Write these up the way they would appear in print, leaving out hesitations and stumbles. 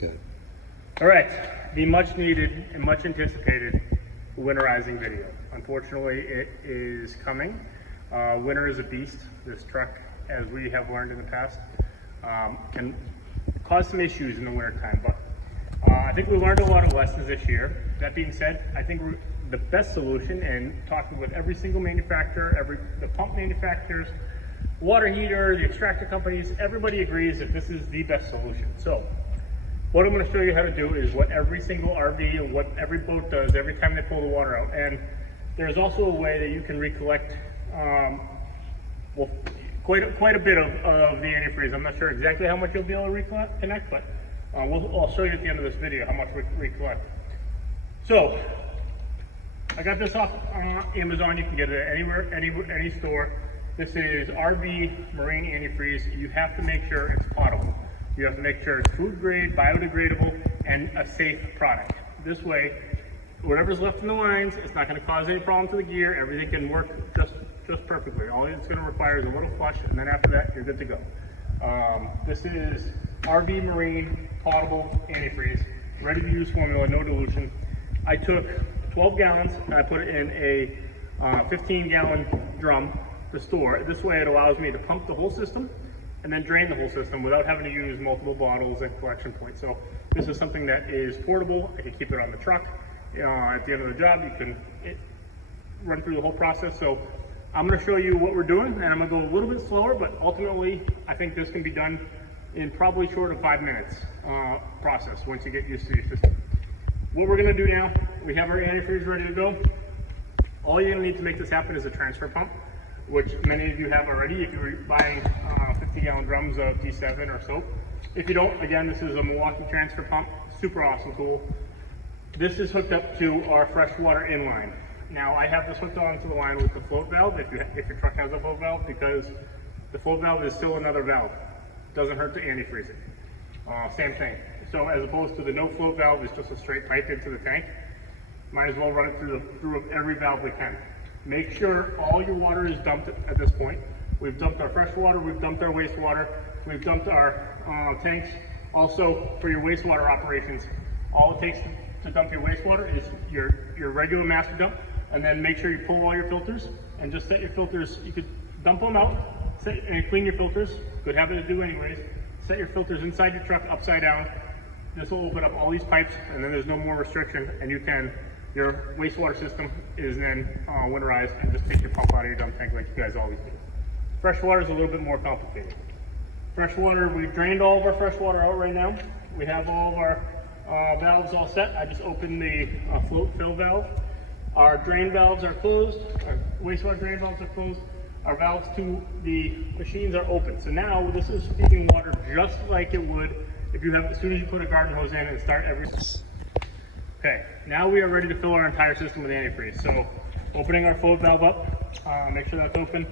Good. All right, the much needed and much anticipated winterizing video. Unfortunately, it is coming. Winter is a beast. This truck, as we have learned in the past, can cause some issues in the wintertime, but I think we learned a lot of lessons this year. That being said, I think the best solution, and talking with every single manufacturer, the pump manufacturers, water heater, the extractor companies, everybody agrees that this is the best solution. So what I'm going to show you how to do is what every single RV and what every boat does every time they pull the water out. And there's also a way that you can recollect well, quite a bit of the antifreeze. I'm not sure exactly how much you'll be able to reconnect, but I'll show you at the end of this video how much we recollect. So I got this off Amazon. You can get it anywhere, any store. This is RV Marine Antifreeze. You have to make sure it's potable. You have to make sure it's food grade, biodegradable, and a safe product. This way, whatever's left in the lines, it's not going to cause any problem to the gear. Everything can work just perfectly. All it's going to require is a little flush, and then after that, you're good to go. This is RV Marine potable antifreeze, ready to use formula, no dilution. I took 12 gallons and I put it in a 15-gallon drum to store. This way, it allows me to pump the whole system and then drain the whole system without having to use multiple bottles and collection points. So this is something that is portable. I can keep it on the truck. At the end of the job, you can run through the whole process. So I'm going to show you what we're doing, and I'm going to go a little bit slower, but ultimately I think this can be done in probably short of 5 minutes process once you get used to your system. What we're going to do now, we have our antifreeze ready to go. All you're going to need to make this happen is a transfer pump, which many of you have already if you're buying 50-gallon drums of D7 or soap. If you don't, again, this is a Milwaukee transfer pump, super awesome tool. This is hooked up to our freshwater inline. Now, I have this hooked onto the line with the float valve, if your truck has a float valve, because the float valve is still another valve. Doesn't hurt to antifreeze it. Same thing. So as opposed to the no float valve, it's just a straight pipe into the tank. Might as well run it through every valve we can. Make sure all your water is dumped at this point. We've dumped our fresh water, we've dumped our wastewater, we've dumped our tanks. Also, for your wastewater operations, all it takes to dump your wastewater is your regular master dump, and then make sure you pull all your filters and just set your filters. You could dump them out and clean your filters. Good habit to do anyways. Set your filters inside your truck upside down. This will open up all these pipes, and then there's no more restriction, and your wastewater system is then winterized, and just take your pump out of your dump tank like you guys always do. Freshwater is a little bit more complicated. Freshwater, we've drained all of our freshwater out right now. We have all of our valves all set. I just opened the float fill valve. Our drain valves are closed. Our wastewater drain valves are closed. Our valves to the machines are open. So now this is feeding water just like it would if you have, as soon as you put a garden hose in and start every. Okay, now we are ready to fill our entire system with antifreeze. So opening our float valve up, make sure that's open.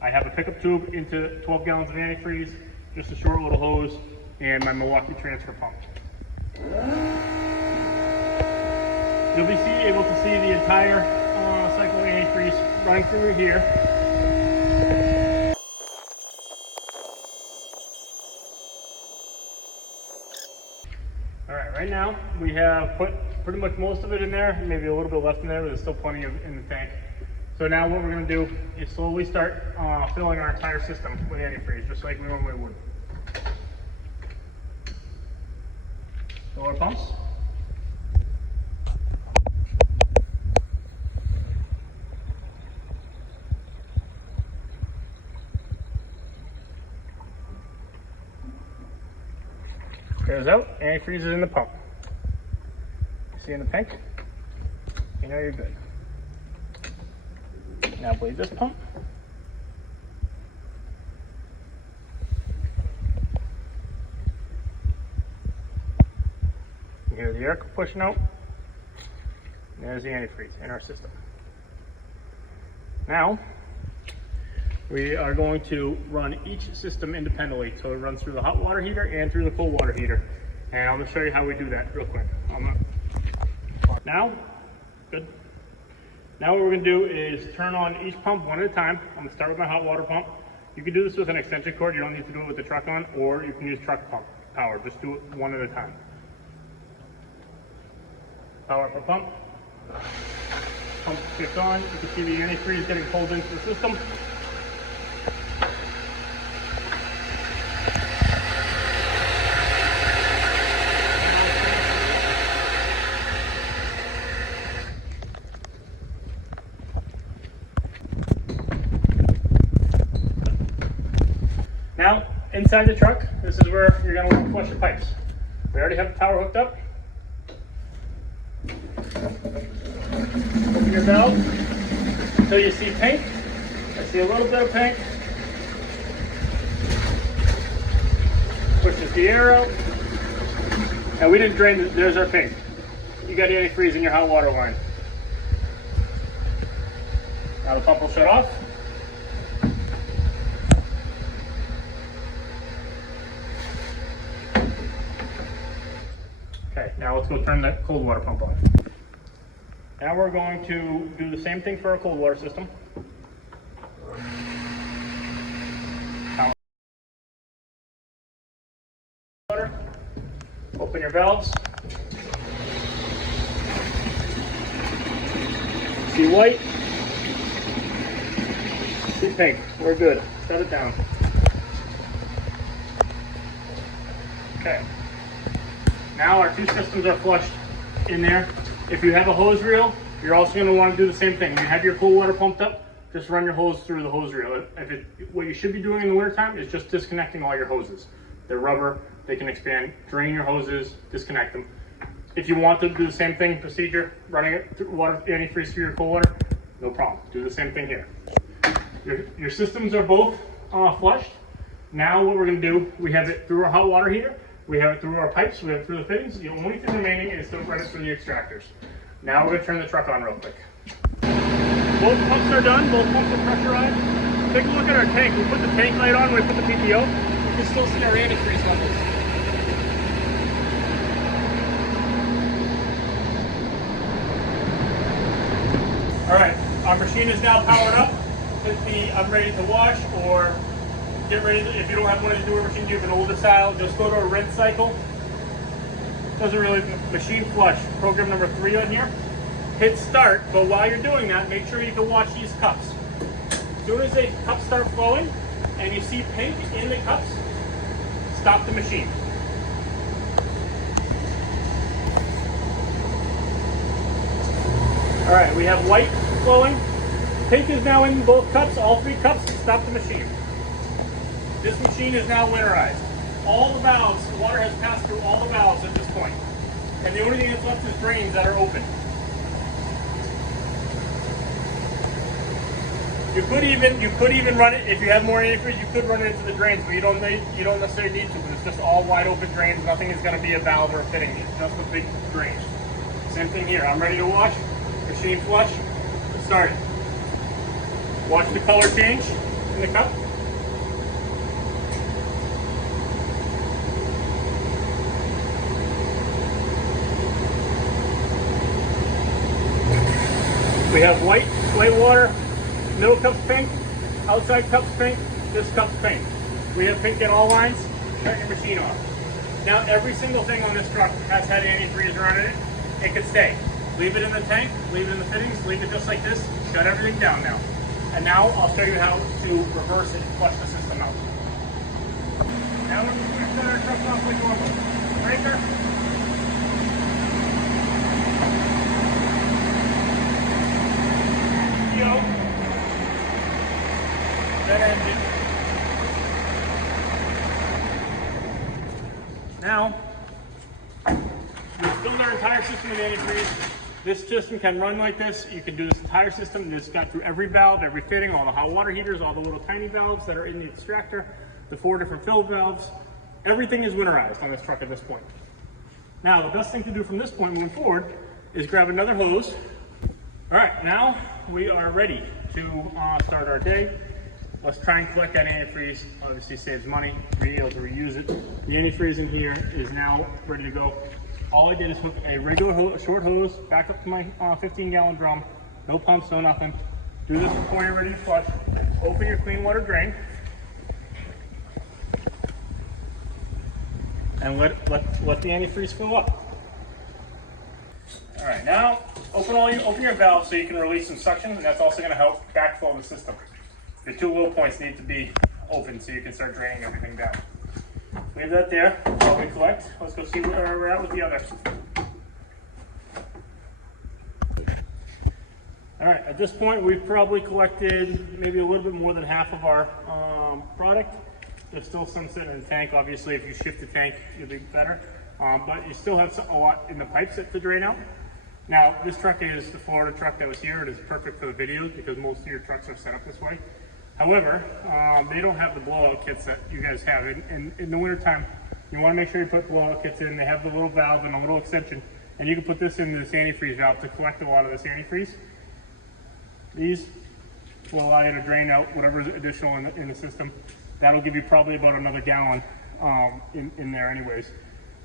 I have a pickup tube into 12 gallons of antifreeze, just a short little hose, and my Milwaukee transfer pump. You'll be able to see the entire cycle of antifreeze running through here. All right, right now we have put pretty much most of it in there, maybe a little bit less in there, but there's still plenty in the tank. So now what we're going to do is slowly start filling our entire system with antifreeze, just like we normally would. Fill our pumps. Goes out, antifreeze is in the pump. See in the pink? You know you're good. Now bleed this pump. You hear the air pushing out. And there's the antifreeze in our system. Now, we are going to run each system independently. So it runs through the hot water heater and through the cold water heater. And I'm going to show you how we do that real quick. Now, good. Now what we're going to do is turn on each pump one at a time. I'm going to start with my hot water pump. You can do this with an extension cord. You don't need to do it with the truck on, or you can use truck pump power. Just do it one at a time. Power up our pump. Pump kicked on. You can see the antifreeze getting pulled into the system. Now, inside the truck, this is where you're going to want to flush your pipes. We already have the tower hooked up. Open your valve until you see pink. I see a little bit of pink. Pushes the air out. And we didn't drain, there's our pink. You got antifreeze in your hot water line. Now the pump will shut off. Okay, now let's go turn that cold water pump on. Now we're going to do the same thing for our cold water system. Water. Open your valves. See white. See pink. We're good. Shut it down. Okay. Now our two systems are flushed in there. If you have a hose reel, you're also going to want to do the same thing. When you have your cold water pumped up, just run your hose through the hose reel. What you should be doing in the wintertime is just disconnecting all your hoses. They're rubber, they can expand. Drain your hoses, disconnect them. If you want to do the same thing procedure, running it through water antifreeze through your cold water, no problem. Do the same thing here. Your systems are both flushed. Now what we're going to do, we have it through our hot water heater. We have it through our pipes, we have it through the fittings. The only thing remaining is to run it through the extractors. Now we're going to turn the truck on real quick. Both pumps are done, both pumps are pressurized. Take a look at our tank. We put the tank light on, we put the PTO. You can still see our antifreeze levels. All right, our machine is now powered up. Hit the I'm ready to wash, or get ready to, if you don't have one of the newer machines, you have an older style, just go to a rinse cycle. Doesn't really, machine flush, program number 3 on here. Hit start, but while you're doing that, make sure you can wash these cups. As soon as the cups start flowing and you see pink in the cups, stop the machine. All right, we have white flowing. Pink is now in both cups, all 3 cups, stop the machine. This machine is now winterized. All the valves, water has passed through all the valves at this point. And the only thing that's left is drains that are open. You could even run it, if you have more antifreeze, you could run it into the drains, but you don't necessarily need to, because it's just all wide open drains. Nothing is going to be a valve or a fitting. It's just a big drain. Same thing here. I'm ready to wash. Machine flush. Started. Watch the color change in the cup. We have white water, middle cup's pink, outside cup's pink, this cup's pink. We have pink in all lines. Shut your machine off. Now every single thing on this truck has had antifreeze running it. It can stay. Leave it in the tank, leave it in the fittings, leave it just like this. Shut everything down now. And now I'll show you how to reverse it and flush the system out. Now we're going to start our truck off like normal. Breaker. That engine. Now, we've filled our entire system with antifreeze. This system can run like this. You can do this entire system. This got through every valve, every fitting, all the hot water heaters, all the little tiny valves that are in the extractor, the 4 different fill valves. Everything is winterized on this truck at this point. Now, the best thing to do from this point moving forward is grab another hose. All right, now we are ready to start our day. Let's try and collect that antifreeze. Obviously saves money, being able to reuse it. The antifreeze in here is now ready to go. All I did is hook a regular short hose back up to my 15-gallon drum. No pumps, no nothing. Do this before you're ready to flush. Open your clean water drain. And let the antifreeze fill up. All right, now open your valves so you can release some suction, and that's also going to help backflow the system. Your two low points need to be open so you can start draining everything down. Leave that there while we collect. Let's go see where we're at with the other. All right, at this point we've probably collected maybe a little bit more than half of our product. There's still some sitting in the tank. Obviously, if you shift the tank, you'll be better. But you still have a lot in the pipes to drain out. Now, this truck is the Florida truck that was here. It is perfect for the videos because most of your trucks are set up this way. However, they don't have the blowout kits that you guys have. In the wintertime, you want to make sure you put blowout kits in. They have the little valve and a little extension. And you can put this into this antifreeze valve to collect a lot of this antifreeze. These will allow you to drain out whatever's additional in the system. That'll give you probably about another gallon in there anyways,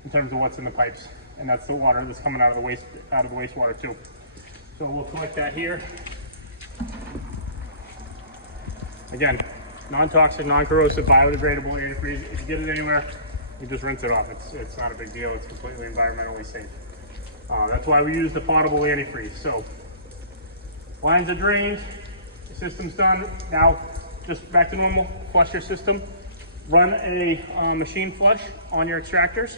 in terms of what's in the pipes. And that's the water that's coming out of the wastewater too. So we'll collect that here. Again, non-toxic, non-corrosive, biodegradable antifreeze. If you get it anywhere, you just rinse it off. It's not a big deal. It's completely environmentally safe. That's why we use the potable antifreeze. So lines are drained, the system's done. Now, just back to normal, flush your system. Run a machine flush on your extractors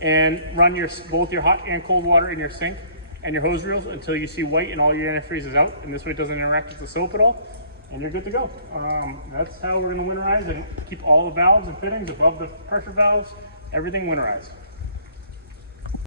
and run both your hot and cold water in your sink and your hose reels until you see white and all your antifreeze is out. And this way it doesn't interact with the soap at all. And you're good to go. That's how we're going to winterize and keep all the valves and fittings above the pressure valves, everything winterized.